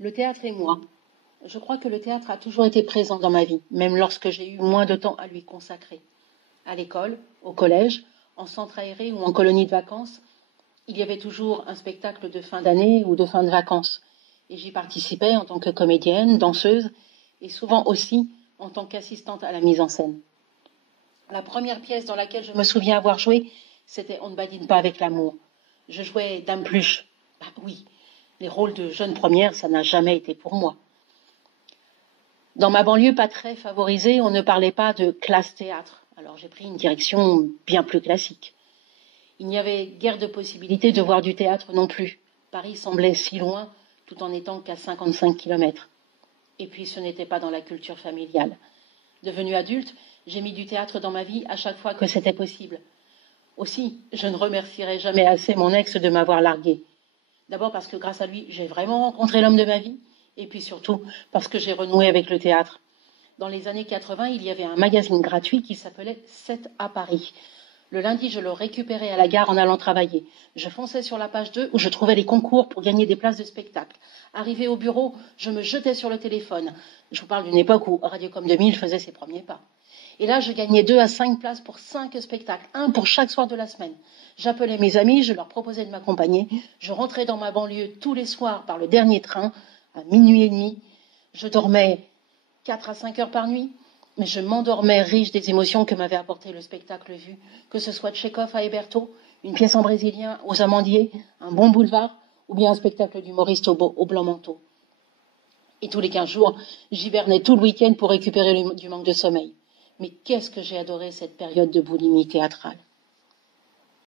Le théâtre et moi. Je crois que le théâtre a toujours été présent dans ma vie, même lorsque j'ai eu moins de temps à lui consacrer. À l'école, au collège, en centre aéré ou en colonie de vacances, il y avait toujours un spectacle de fin d'année ou de fin de vacances. Et j'y participais en tant que comédienne, danseuse, et souvent aussi en tant qu'assistante à la mise en scène. La première pièce dans laquelle je me souviens avoir joué, c'était On ne badine pas avec l'amour. Je jouais Dame Pluche. Bah oui, les rôles de jeune première, ça n'a jamais été pour moi. Dans ma banlieue pas très favorisée, on ne parlait pas de classe théâtre. Alors j'ai pris une direction bien plus classique. Il n'y avait guère de possibilité de voir du théâtre non plus. Paris semblait si loin, tout en n'étant qu'à 55 kilomètres. Et puis ce n'était pas dans la culture familiale. Devenue adulte, j'ai mis du théâtre dans ma vie à chaque fois que c'était possible. Aussi, je ne remercierai jamais assez mon ex de m'avoir larguée. D'abord parce que grâce à lui, j'ai vraiment rencontré l'homme de ma vie, et puis surtout parce que j'ai renoué avec le théâtre. Dans les années 80, il y avait un magazine gratuit qui s'appelait 7 à Paris. Le lundi, je le récupérais à la gare en allant travailler. Je fonçais sur la page 2 où je trouvais les concours pour gagner des places de spectacle. Arrivé au bureau, je me jetais sur le téléphone. Je vous parle d'une époque où Radiocom 2000 faisait ses premiers pas. Et là, je gagnais 2 à 5 places pour 5 spectacles, un pour chaque soir de la semaine. J'appelais mes amis, je leur proposais de m'accompagner. Je rentrais dans ma banlieue tous les soirs par le dernier train, à minuit et demi. Je dormais 4 à 5 heures par nuit, mais je m'endormais riche des émotions que m'avait apporté le spectacle vu, que ce soit Tchekhov à Héberto, une pièce en brésilien aux Amandiers, un bon boulevard, ou bien un spectacle d'humoriste au blanc manteau. Et tous les 15 jours, j'hibernais tout le week-end pour récupérer du manque de sommeil. Mais qu'est-ce que j'ai adoré cette période de boulimie théâtrale.